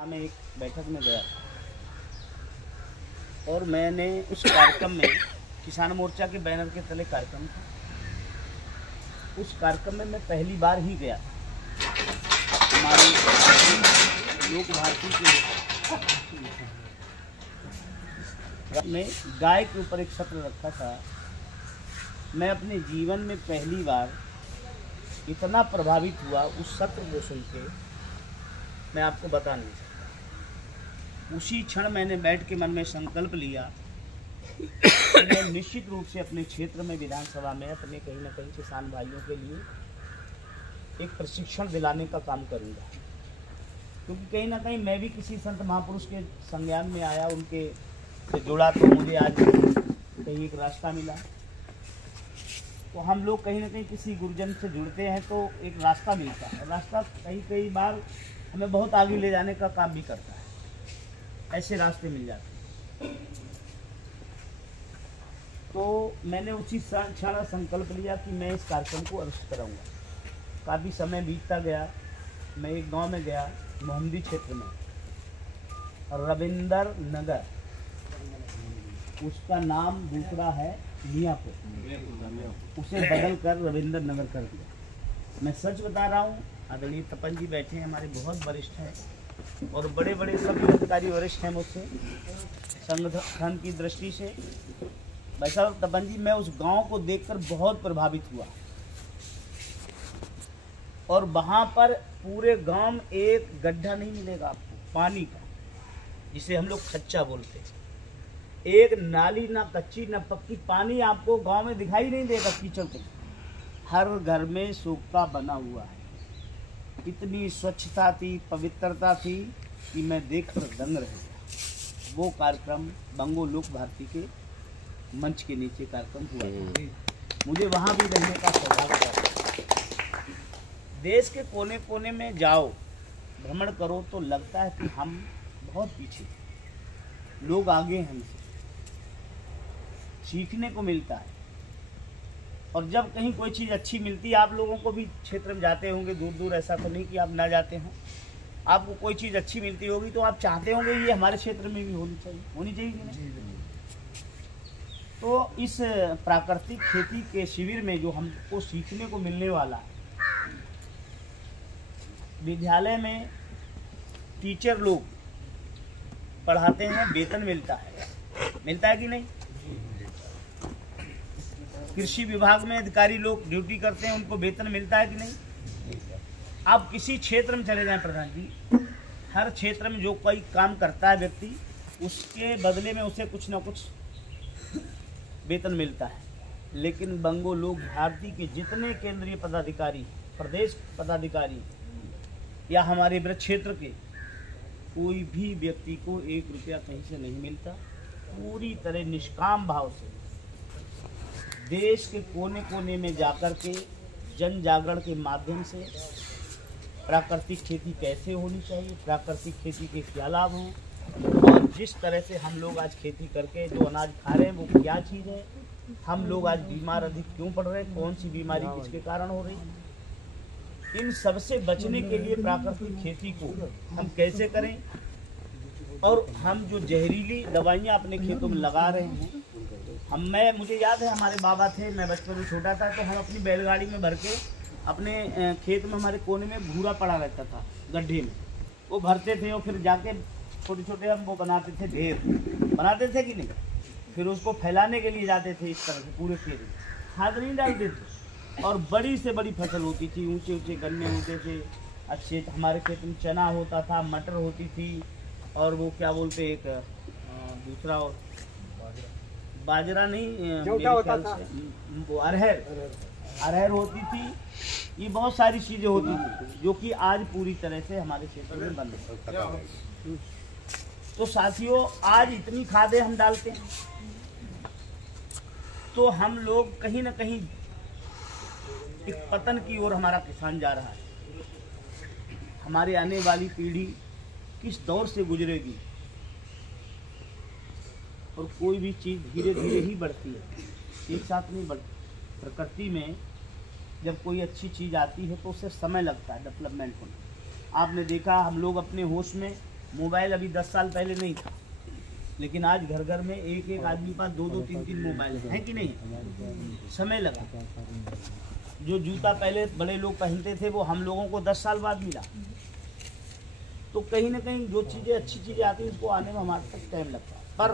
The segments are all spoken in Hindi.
मैं एक बैठक में गया था और मैंने उस कार्यक्रम में किसान मोर्चा के बैनर के तले कार्यक्रम था। उस कार्यक्रम में मैं पहली बार ही गया। हमारे लोक भारती के में गाय के ऊपर एक सत्र रखा था। मैं अपने जीवन में पहली बार इतना प्रभावित हुआ उस सत्र को सुन के, मैं आपको बता नहीं सकता। उसी क्षण मैंने बैठ के मन में संकल्प लिया कि मैं निश्चित रूप से अपने क्षेत्र में विधानसभा में अपने कहीं ना कहीं किसान भाइयों के लिए एक प्रशिक्षण दिलाने का काम करूंगा, क्योंकि कहीं ना कहीं मैं भी किसी संत महापुरुष के संज्ञान में आया, उनके से जुड़ा, तो मुझे आज कहीं एक रास्ता मिला। तो हम लोग कहीं ना कहीं किसी गुरुजन से जुड़ते हैं तो एक रास्ता मिलता है। रास्ता कई बार हमें बहुत आगे ले जाने का काम भी करता है, ऐसे रास्ते मिल जाते हैं। तो मैंने उसी क्षण संकल्प लिया कि मैं इस कार्यक्रम को अवश्य कराऊंगा। काफ़ी समय बीतता गया। मैं एक गांव में गया, मोहम्मदी क्षेत्र में, रविंदर नगर, उसका नाम दूसरा है मियाँपुर, उसे बदल कर रविंदर नगर कर दिया। मैं सच बता रहा हूँ, आदरणीय तपन जी बैठे हैं, हमारे बहुत वरिष्ठ हैं और बड़े बड़े सभी अधिकारी वरिष्ठ हैं मुझसे संगठन की दृष्टि से। भाई साहब तपन जी, मैं उस गांव को देखकर बहुत प्रभावित हुआ और वहां पर पूरे गांव में एक गड्ढा नहीं मिलेगा आपको पानी का, जिसे हम लोग खच्चा बोलते हैं। एक नाली ना कच्ची ना पक्की, पानी आपको गांव में दिखाई नहीं देगा कीचड़ के। हर घर में सूखा बना हुआ है। इतनी स्वच्छता थी, पवित्रता थी कि मैं देखकर दंग रह गया। वो कार्यक्रम बंगो लोक भारती के मंच के नीचे कार्यक्रम हुआ था। मुझे वहाँ भी रहने का सौभाग्य था। देश के कोने कोने में जाओ, भ्रमण करो तो लगता है कि हम बहुत पीछे, लोग आगे हैं, हमसे सीखने को मिलता है। और जब कहीं कोई चीज़ अच्छी मिलती है, आप लोगों को भी क्षेत्र में जाते होंगे दूर दूर, ऐसा तो नहीं कि आप ना जाते हों, आपको कोई चीज़ अच्छी मिलती होगी तो आप चाहते होंगे ये हमारे क्षेत्र में भी होनी चाहिए कि नहीं? तो इस प्राकृतिक खेती के शिविर में जो हमको सीखने को मिलने वाला है, विद्यालय में टीचर लोग पढ़ाते हैं, वेतन मिलता है कि नहीं? कृषि विभाग में अधिकारी लोग ड्यूटी करते हैं, उनको वेतन मिलता है कि नहीं? आप किसी क्षेत्र में चले जाएं प्रधान जी, हर क्षेत्र में जो कोई काम करता है व्यक्ति, उसके बदले में उसे कुछ ना कुछ वेतन मिलता है। लेकिन बंगो लोक भारती के जितने केंद्रीय पदाधिकारी, प्रदेश पदाधिकारी या हमारे ब्रज क्षेत्र के कोई भी व्यक्ति को 1 रुपया कहीं से नहीं मिलता। पूरी तरह निष्काम भाव से देश के कोने कोने में जाकर के जन जागरण के माध्यम से प्राकृतिक खेती कैसे होनी चाहिए, प्राकृतिक खेती के क्या लाभ हैं, और जिस तरह से हम लोग आज खेती करके जो अनाज खा रहे हैं वो क्या चीज़ है, हम लोग आज बीमार अधिक क्यों पड़ रहे हैं, कौन सी बीमारी किसके कारण हो रही है, इन सब से बचने के लिए प्राकृतिक खेती को हम कैसे करें। और हम जो जहरीली दवाइयाँ अपने खेतों में लगा रहे हैं, मुझे याद है हमारे बाबा थे, मैं बचपन में छोटा था, तो हम अपनी बैलगाड़ी में भर के अपने खेत में, हमारे कोने में भूरा पड़ा रहता था गड्ढे में, वो भरते थे और फिर जाके छोटे छोटे हम वो बनाते थे, ढेर बनाते थे कि नहीं, फिर उसको फैलाने के लिए जाते थे इस तरह से पूरे खेत में, खाद नहीं डालते थे और बड़ी से बड़ी फसल होती थी, ऊंचे ऊंचे गन्ने होते थे अच्छे। हमारे खेत में चना होता था, मटर होती थी, और वो क्या बोलते एक दूसरा बाजरा नहीं, होता था, वो अरहर होती थी। ये बहुत सारी चीज़ें होती थी जो कि आज पूरी तरह से हमारे क्षेत्र में बंद है। तो साथियों, आज इतनी खादें हम डालते हैं तो हम लोग कहीं ना कहीं एक पतन की ओर हमारा किसान जा रहा है। हमारे आने वाली पीढ़ी किस दौर से गुजरेगी, और कोई भी चीज़ धीरे धीरे ही बढ़ती है, एक साथ नहीं बढ़ती। प्रकृति में जब कोई अच्छी चीज़ आती है तो उसे समय लगता है डेवलपमेंट होने। आपने देखा, हम लोग अपने होश में मोबाइल अभी 10 साल पहले नहीं था, लेकिन आज घर घर में एक एक आदमी पास 2-2, 3-3 मोबाइल है कि नहीं? समय लगा। जो जूता पहले बड़े लोग पहनते थे वो हम लोगों को 10 साल बाद मिला। तो कहीं ना कहीं जो चीज़ें अच्छी चीज़ें आती हैं उसको आने में हमारे तक टाइम लगता है। पर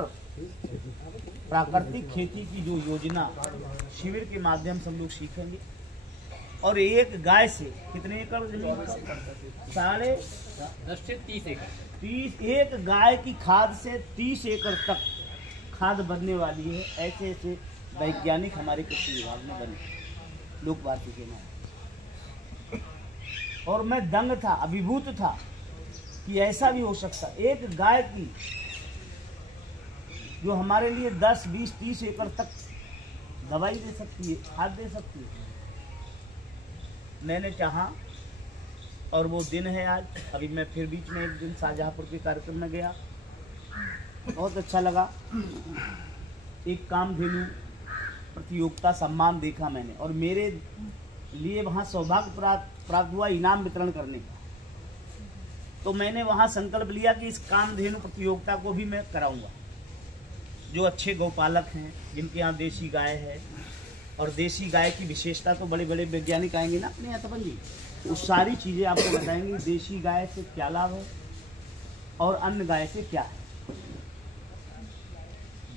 प्राकृतिक खेती की जो योजना शिविर के माध्यम से हम लोग सीखेंगे, और एक गाय से कितने एकड़ जमीन? 10.5 से 30 एकड़। 30 एक गाय की खाद से 30 एकड़ तक खाद बनने वाली है। ऐसे ऐसे वैज्ञानिक हमारे कृषि विभाग में बने लोक भारती के नाम। और मैं दंग था, अभिभूत था कि ऐसा भी हो सकता। एक गाय की जो हमारे लिए 10, 20, 30 एकड़ तक दवाई दे सकती है, खाद दे सकती है। मैंने चाहा और वो दिन है आज। अभी मैं फिर बीच में एक दिन शाहजहाँपुर के कार्यक्रम में गया, बहुत अच्छा लगा। एक कामधेनु प्रतियोगिता सम्मान देखा मैंने, और मेरे लिए वहाँ सौभाग्य प्राप्त हुआ इनाम वितरण करने का। तो मैंने वहाँ संकल्प लिया कि इस कामधेनु प्रतियोगिता को भी मैं कराऊंगा। जो अच्छे गौपालक हैं, जिनके यहाँ देसी गाय है, और देसी गाय की विशेषता तो बड़े बड़े वैज्ञानिक आएंगे ना अपने यहाँ तपन जी, वो सारी चीज़ें आपको बताएंगे। देसी गाय से क्या लाभ है और अन्य गाय से क्या है।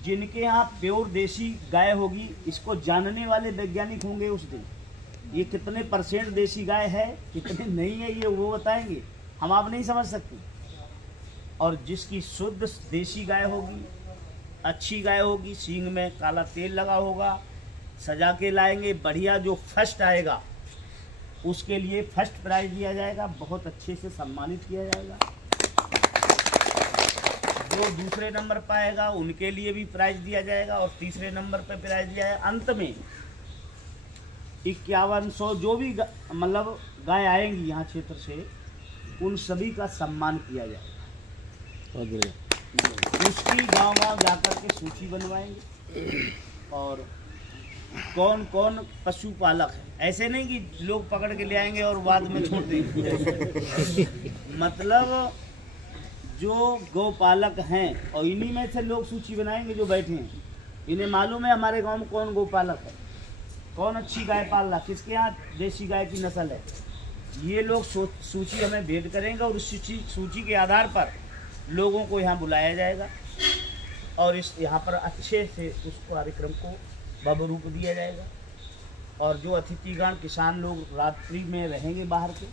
जिनके यहाँ प्योर देसी गाय होगी, इसको जानने वाले वैज्ञानिक होंगे उस दिन। ये कितने % देसी गाय है, कितने नहीं है, ये वो बताएंगे, हम आप नहीं समझ सकते। और जिसकी शुद्ध देसी गाय होगी, अच्छी गाय होगी, सींग में काला तेल लगा होगा, सजा के लाएंगे, बढ़िया। जो फर्स्ट आएगा उसके लिए फर्स्ट प्राइज दिया जाएगा, बहुत अच्छे से सम्मानित किया जाएगा। जो दूसरे नंबर पाएगा उनके लिए भी प्राइज दिया जाएगा, और तीसरे नंबर पर प्राइज दिया जाएगा। अंत में 5100 जो भी मतलब गाय आएंगी यहाँ क्षेत्र से, उन सभी का सम्मान किया जाएगा। उसकी गांव-गांव जाकर के सूची बनवाएंगे, और कौन कौन पशुपालक है। ऐसे नहीं कि लोग पकड़ के ले आएंगे और बाद में छोड़ देंगे। मतलब जो गौपालक हैं, और इन्हीं में से लोग सूची बनाएंगे जो बैठे हैं। इन्हें मालूम है हमारे गांव में कौन गौपालक है, कौन अच्छी गाय पाल रहा, किसके यहाँ देसी गाय की नस्ल है। ये लोग सूची हमें भेंट करेंगे, और उस सूची के आधार पर लोगों को यहाँ बुलाया जाएगा, और इस यहाँ पर अच्छे से उस कार्यक्रम को भव्य रूप दिया जाएगा। और जो अतिथिगण किसान लोग रात्रि में रहेंगे बाहर के,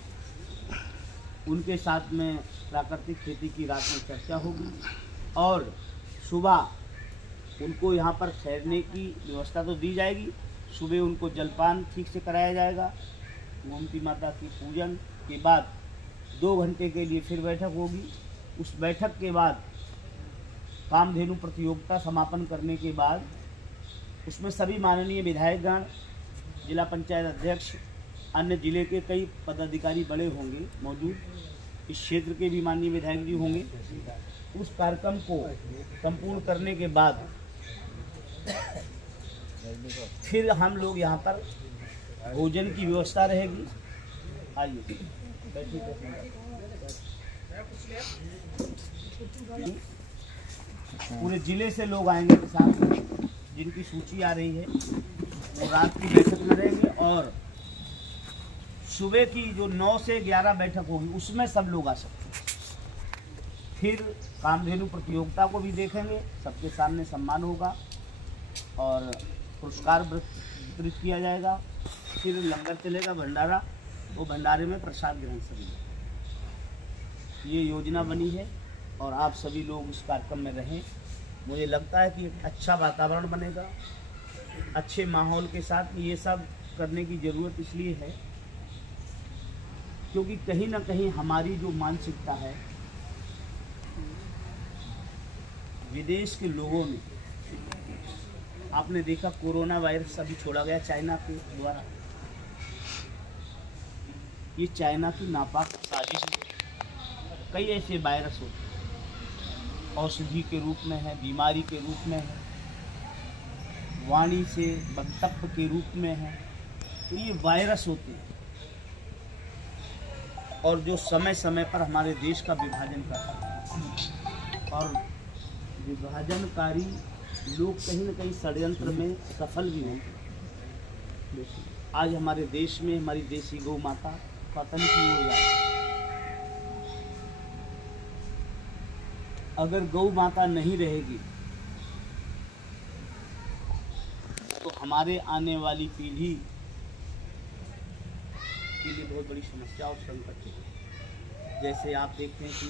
उनके साथ में प्राकृतिक खेती की रात में चर्चा होगी, और सुबह उनको यहाँ पर ठहरने की व्यवस्था तो दी जाएगी। सुबह उनको जलपान ठीक से कराया जाएगा। गोमती माता की पूजन के बाद 2 घंटे के लिए फिर बैठक होगी। उस बैठक के बाद कामधेनु प्रतियोगिता समापन करने के बाद उसमें सभी माननीय विधायकगण, जिला पंचायत अध्यक्ष, अन्य जिले के कई पदाधिकारी बड़े होंगे मौजूद, इस क्षेत्र के भी माननीय विधायक जी होंगे। उस कार्यक्रम को संपूर्ण करने के बाद फिर हम लोग यहाँ पर भोजन की व्यवस्था रहेगी। आइए बैठिए। पूरे जिले से लोग आएंगे किसान, जिनकी सूची आ रही है, वो रात की बैठक में रहेंगे, और सुबह की जो 9 से 11 बैठक होगी उसमें सब लोग आ सकते हैं। फिर कामधेनु प्रतियोगिता को भी देखेंगे, सबके सामने सम्मान होगा और पुरस्कार वितरित किया जाएगा। फिर लंगर चलेगा, भंडारा, वो भंडारे में प्रसाद ग्रहण सभी। ये योजना बनी है, और आप सभी लोग इस कार्यक्रम में रहें। मुझे लगता है कि एक अच्छा वातावरण बनेगा, अच्छे माहौल के साथ। ये सब करने की ज़रूरत इसलिए है क्योंकि कहीं ना कहीं हमारी जो मानसिकता है, विदेश के लोगों ने, आपने देखा कोरोना वायरस अभी छोड़ा गया चाइना के द्वारा। ये चाइना की नापाक साजिश है। कई ऐसे वायरस होते हैं, औषधि के रूप में है, बीमारी के रूप में है, वाणी से वक्तव्य के रूप में है। तो ये वायरस होते हैं, और जो समय समय पर हमारे देश का विभाजन करता है। और विभाजनकारी लोग कहीं न कहीं षड्यंत्र में सफल भी होंगे। आज हमारे देश में हमारी देसी गौ माता पतन की ओर जा रही है। अगर गौ माता नहीं रहेगी तो हमारे आने वाली पीढ़ी के लिए बहुत बड़ी समस्या और संकट है। जैसे आप देखते हैं कि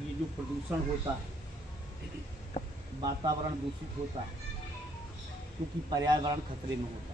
ये जो प्रदूषण होता है, वातावरण दूषित होता है, क्योंकि पर्यावरण खतरे में होता है।